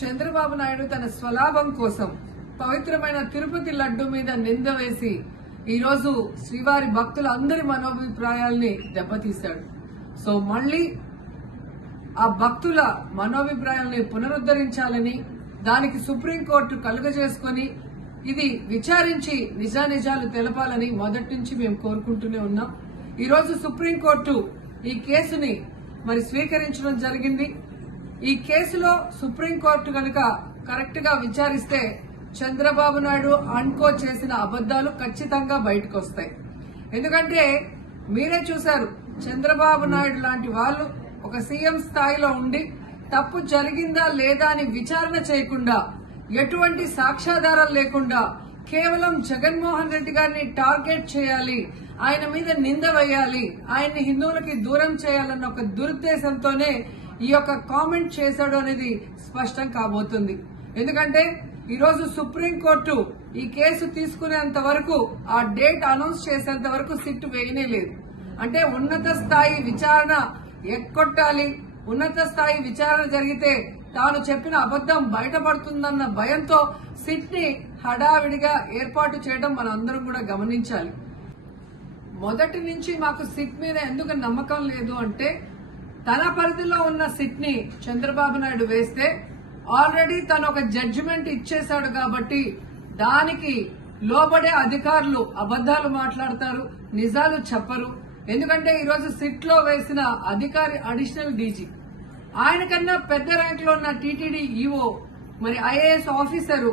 చంద్రబాబు నాయుడు తన స్వలాభం కోసం పవిత్రమైన తిరుపతి లడ్డు మీద నింద వేసి ఈరోజు శ్రీవారి భక్తులందరి మనోభిప్రాయాల్ని దెబ్బతీశాడు. సో మళ్లీ ఆ భక్తుల మనోభిప్రాయాల్ని పునరుద్ధరించాలని, దానికి సుప్రీంకోర్టు కలుగజేసుకుని ఇది విచారించి నిజానిజాలు తెలపాలని మొదటి నుంచి మేము కోరుకుంటూనే ఉన్నాం. ఈరోజు సుప్రీంకోర్టు ఈ కేసుని స్వీకరించడం జరిగింది. ఈ కేసులో సుప్రీంకోర్టు కనుక కరెక్ట్ గా విచారిస్తే చంద్రబాబు నాయుడు అన్కో చేసిన అబద్దాలు ఖచ్చితంగా బయటకు వస్తాయి. ఎందుకంటే మీరే చూశారు, చంద్రబాబు నాయుడు లాంటి వాళ్ళు ఒక సీఎం స్థాయిలో ఉండి తప్పు జరిగిందా లేదా అని విచారణ చేయకుండా, ఎటువంటి సాక్ష్యాధారాలు లేకుండా కేవలం జగన్మోహన్ రెడ్డి గారిని టార్గెట్ చేయాలి, ఆయన మీద నింద వేయాలి, ఆయన్ని హిందువులకి దూరం చేయాలన్న ఒక దురుద్దేశంతోనే ఈ యొక్క కామెంట్ చేశాడు అనేది స్పష్టం కాబోతుంది. ఎందుకంటే ఈరోజు సుప్రీంకోర్టు ఈ కేసు తీసుకునేంత వరకు, ఆ డేట్ అనౌన్స్ చేసేంత వరకు సిట్ వేయనే లేదు. అంటే ఉన్నత స్థాయి విచారణ ఎక్కొట్టాలి, ఉన్నత స్థాయి విచారణ జరిగితే తాను చెప్పిన అబద్దం బయటపడుతుందన్న భయంతో సిట్ ని హడావిడిగా ఏర్పాటు చేయడం మనందరం కూడా గమనించాలి. మొదటి నుంచి మాకు సిట్ మీద ఎందుకు నమ్మకం లేదు అంటే, తన పరిధిలో ఉన్న సిట్ ని చంద్రబాబు నాయుడు వేస్తే ఆల్రెడీ తను ఒక జడ్జిమెంట్ ఇచ్చేశాడు కాబట్టి దానికి లోబడే అధికారులు అబద్దాలు మాట్లాడతారు, నిజాలు చెప్పరు. ఎందుకంటే ఈరోజు సిట్ లో వేసిన అధికారి అడిషనల్ డీజీ, ఆయన కన్నా పెద్ద ర్యాంక్ లో ఉన్న టీటీడీ ఈఓ, ఐఏఎస్ ఆఫీసరు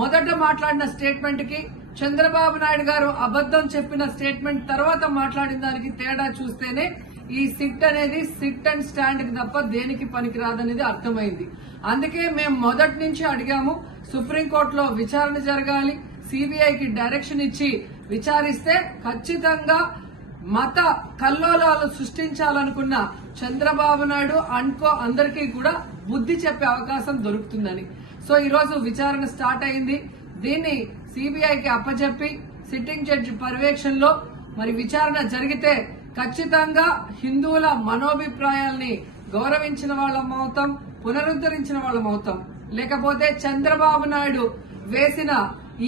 మొదట మాట్లాడిన స్టేట్మెంట్ కి చంద్రబాబు నాయుడు గారు అబద్దం చెప్పిన స్టేట్మెంట్ తర్వాత మాట్లాడిన దానికి తేడా చూస్తేనే ఈ సిట్ అనేది సిట్ అండ్ స్టాండ్ కి తప్ప దేనికి పనికిరాదనేది అర్థమైంది. అందుకే మేము మొదటి నుంచి అడిగాము, సుప్రీంకోర్టులో విచారణ జరగాలి, సిబిఐకి డైరెక్షన్ ఇచ్చి విచారిస్తే ఖచ్చితంగా మత కల్లోలాలు సృష్టించాలనుకున్న చంద్రబాబు నాయుడు అన్కో అందరికీ కూడా బుద్ధి చెప్పే అవకాశం దొరుకుతుందని. సో ఈరోజు విచారణ స్టార్ట్ అయింది. దీన్ని సిబిఐకి అప్పచెప్పి సిట్టింగ్ జడ్జి పర్యవేక్షణలో విచారణ జరిగితే ఖచ్చితంగా హిందువుల మనోభిప్రాయాల్ని గౌరవించిన వాళ్ళమవుతాం, పునరుద్ధరించిన వాళ్ళమవుతాం. లేకపోతే చంద్రబాబు నాయుడు వేసిన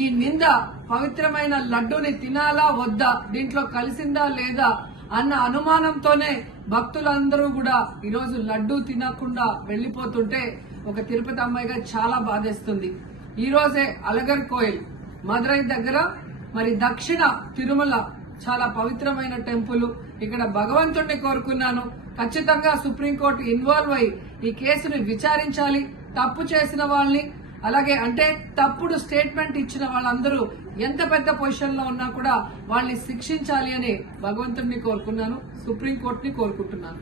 ఈ నింద పవిత్రమైన లడ్డూని తినాలా వద్దా, దీంట్లో కలిసిందా లేదా అన్న అనుమానంతోనే భక్తులందరూ కూడా ఈరోజు లడ్డూ తినకుండా వెళ్లిపోతుంటే ఒక తిరుపతి అమ్మాయిగా చాలా బాధేస్తుంది. ఈ రోజే అలగర్ కోయిల్ మదురై దగ్గర దక్షిణ తిరుమల చాలా పవిత్రమైన టెంపుల్, ఇక్కడ భగవంతుడిని కోరుకున్నాను. ఖచ్చితంగా సుప్రీంకోర్టు ఇన్వాల్వ్ అయి ఈ కేసుని విచారించాలి. తప్పు చేసిన వాళ్ళని, అలాగే అంటే తప్పుడు స్టేట్మెంట్ ఇచ్చిన వాళ్ళందరూ ఎంత పెద్ద పొజిషన్ లో ఉన్నా కూడా వాళ్ళని శిక్షించాలి అని భగవంతుడిని కోరుకున్నాను, సుప్రీంకోర్టుని కోరుకుంటున్నాను.